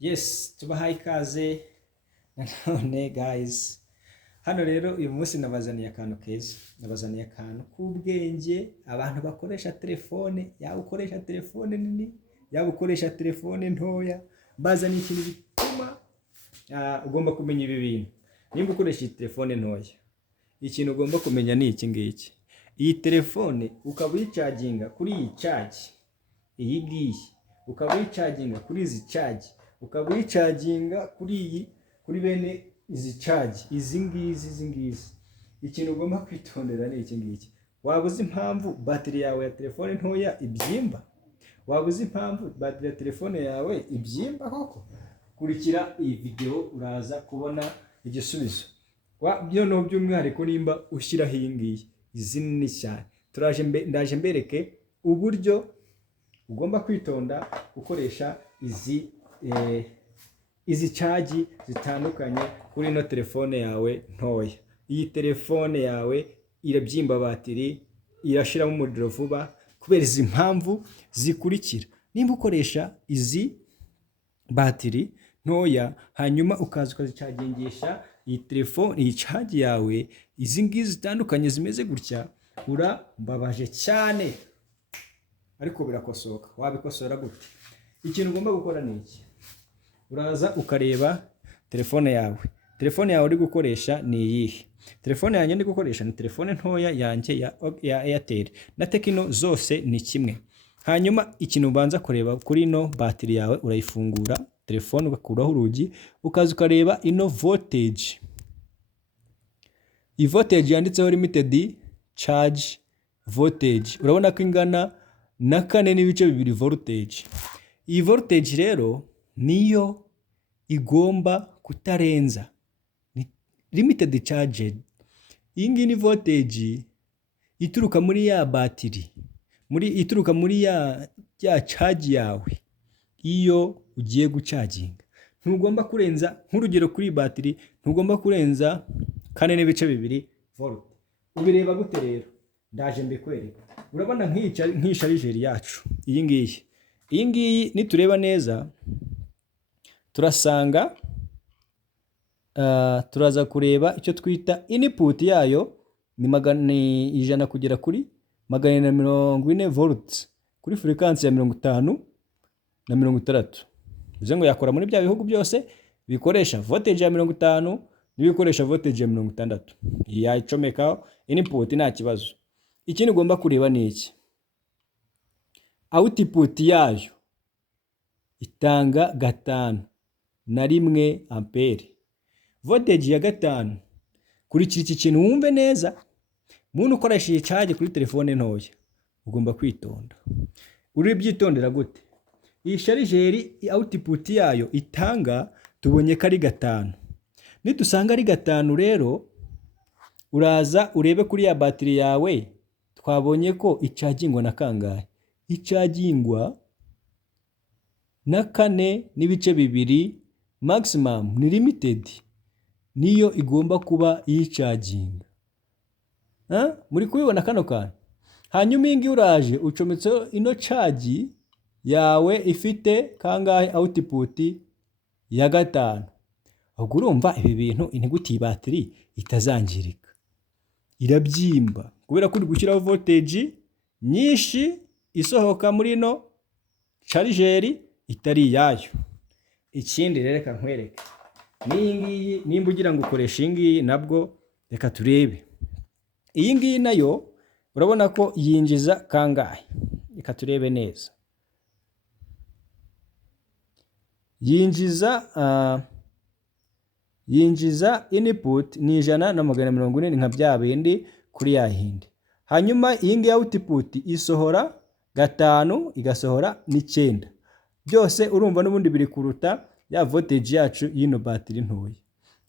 Yes, tubahaye ikaze nanone guys. Hano rero uyu munsi nabazaniye akantu keza. Nabazaniye akantu k'ubwenge abantu bakoresha telefone, yaba ukoresha telefone nini, yaba ukoresha telefone ntoya, bazaniye ikintu bituma ugomba kumenya ibi bintu. Nimba ukoresha iyi telefone ntoya, ikintu ugomba kumenya ni iki ngiki. Iyi telefone ukaba uyicaginga kuri iyi charge, iyi ngiyi ukaba uyicaginga kuri izi charge, ukaba uyicaginga kuri bene izi charge, izi ngizi. Ikintu ugomba kwitondera ni iki ngiki. Waba uzi impamvu bateri yawe ya telefone ntoya ibyimba? Waba uzi impamvu bateri ya telefone yawe ibyimba koko? Kurikira iyi video uraza kubona igisubizo. Byo by'umwihariko nimba ushyiraho iyi ngiyi, izi nini cyane. Ndaje mbereke uburyo ugomba kwitonda ukoresha izi charge zitandukanye kuri ino telefone yawe ntoya. Iyi telefone yawe irabyimba bateri, irashiramo umuriro vuba kubera izi mpamvu zikurikira. Nimba ukoresha izi bateri ntoya hanyuma ukaza ukazicagingisha iyi telefone, iyi charge yawe, izi ngizi zitandukanye zimeze gutya, urambabaje cyane. Ariko birakosoka. Wabikosora gute? Ikintu ugomba gukora ni iki. Uraza ukareba telefone yawe. Telefone yawe uri gukoresha ni iyihe? Telefone yanjye ndi gukoresha ni telefone ntoya yanjye ya Airtel. Na Tecno zose ni kimwe. Hanyuma ikintu ubanza kureba kuri ino bateri yawe, urayifungura telefone ugakuraho urugi, ukaza ukareba ino voltage. Iyi voltage yanditseho limited charge voltage. Urabona ko ingana na 4.2 voltage. Iyi voltage rero niyo igomba kutarenza. Limited charge. Iyi ngiyi ni voltage ituruka muri ya bateri, ituruka muri ya charge yawe iyo ugiye gucaginga. Ntugomba kurenza, nk'urugero kuri bateri, ntugomba kurenza 4.2 volt. Ubireba gute rero? Ndaje mbikwereka. Urabona nk'iyi sharijeri yacu, iyi ngiyi nitureba neza turasanga turaza kureba icyo twita input yayo ni 100 kugera kuri 440 volts kuri frequency ya 50 na 60. Bivuze ngo yakora muri bya bihugu byose bikoresha voltage ya 50 n'ibikoresha voltage ya 60. Yayicomekaho input nta kibazo. Ikindi ugomba kureba ni iki. Output yayo itanga 5.1 ampere. Voltage ya 5. Kurikira iki kintu wumve neza. Muntu ukoresha iyi charge kuri telefone ntoya ugomba kwitonda. Uri byitondera gute? Iyi sharijeri output yayo itanga, tubonye ko ari 5. Nidusanga ari 5 rero uraza urebe kuri ya bateri yawe, twabonye ko icagingwa na kangahe. Icagingwa na 4.2 maximum, ni limited, niyo igomba kuba yicaginga. Muri kubibona kano kantu? Hanyuma iyi ngiyi uraje ucometseho ino charge yawe ifite kangahe output ya 5. Ubwo urumva ibi bintu inyuguti iyi bateri itazangirika, irabyimba kubera ko uri gushyiraho voltage nyinshi isohoka muri ino sharijeri itari yayo. Ikindi reka nkwereke, n'iyi ngiyi nimba ugira ngo ukoreshe iyi ngiyi nabwo reka turebe. Iyi ngiyi nayo urabona ko yinjiza kangahe? Reka turebe neza. Yinjiza input ni 140 nka bya bindi kuri ya hindi. Hanyuma iyi ngiyi output isohora 5 igasohora n'9. Byose urumva n'ubundi biri kuruta ya voltage yacu y'ino bateri ntoya.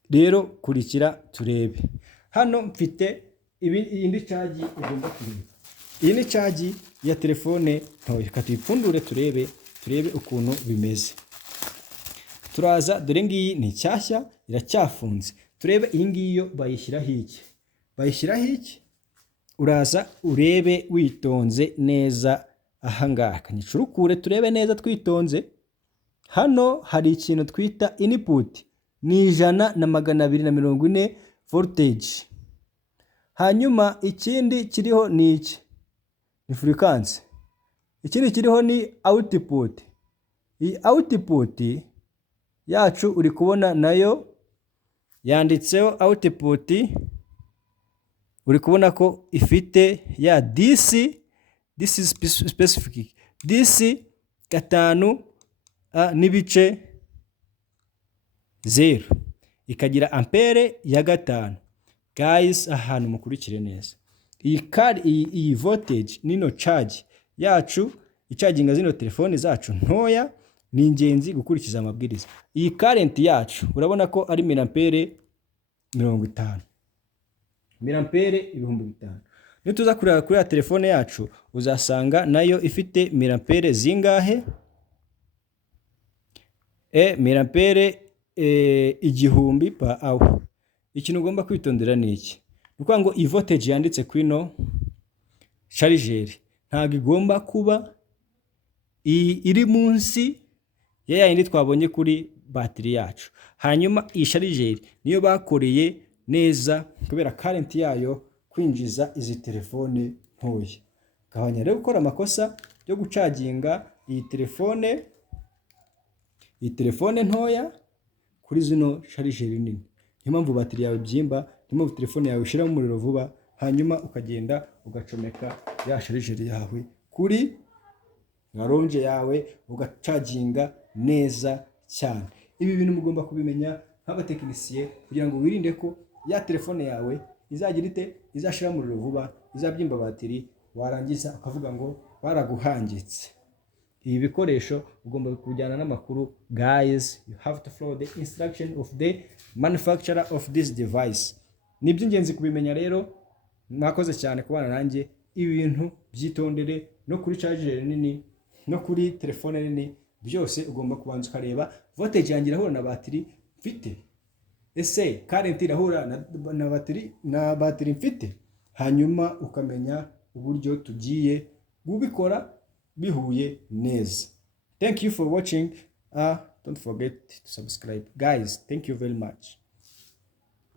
Rero kurikira turebe. Hano mfite indi charge ugomba kureba. Iyi ni charge ya telefone ntoya. Reka tuyipfundure turebe ukuntu bimeze. Turaza, dore ngiyi ni nshyashya iracyafunze. Turebe iyi ngiyi bayishyiraho iki. Bayishyiraho iki? Uraza urebe witonze neza ahangaha. Kanyicurukure turebe neza twitonze. hano hari ikintu twita input ni 100/240 voltage. Hanyuma ikindi kiriho ni iki? Ni frequency. Ikindi kiriho ni output. Iyi output yacu uri kubona nayo yanditseho output, uri kubona ko ifite ya DC is specific DC 5.0 ikagira ampere ya 5. Guys, ahantu mukurikire neza, iyi voltage nino charge yacu icaginga zino telefone zacu ntoya ni ingenzi gukurikiza amabwiriza. Iyi current yacu urabona ko ari miliampere 50, miliampere 5000. Nituza kureba kuri ya telefone yacu uzasanga nayo ifite miliampere zingahe? Miliampere 1000 per hour. Ikintu ugomba kwitondera ni iki? Nukuvuga ngo iyi voltage yanditse kuri no charger ntabwo igomba kuba iri munsi ya yindi twabonye kuri battery yacu. Hanyuma iyi charger niyo bakoreye neza kubera current yayo kwinjiza izi telefone ntoya. Gabanya rero gukora amakosa yo gucaginga iyi telefone ntoya kuri zino charger nini. Niyo mpamvu battery yawe byimba, niyo mpamvu telefone yawe ushiramo umuriro vuba, hanyuma ukagenda ugacomeka ya charger yawe kuri ngaronje yawe ugacaginga neza cyane. Ibi bintu mugomba kubimenya nk'abatekinisiye kugira ngo wirinde ko ya telefone yawe izagira ite, izashira mu muriro vuba, izabyimba battery, warangiza akavuga ngo baraguhangitse. Ibi bikoresho ugomba kujyana n'amakuru. Guys, you have to follow the instruction of the manufacturer of this device. Ni by'ingenzi kubimenya rero. Mwakoze cyane kubana nanjye. Ibi bintu byitondere no kuri charger nini no kuri telefone nini, byose ugomba kubanza ukareba voltage yangira irahura na battery mfite, ese current irahura na battery mfite, hanyuma ukamenya uburyo tugiye gubikora bihuye neza. Thank you for watching. Don't forget to subscribe. Guys, thank you very much.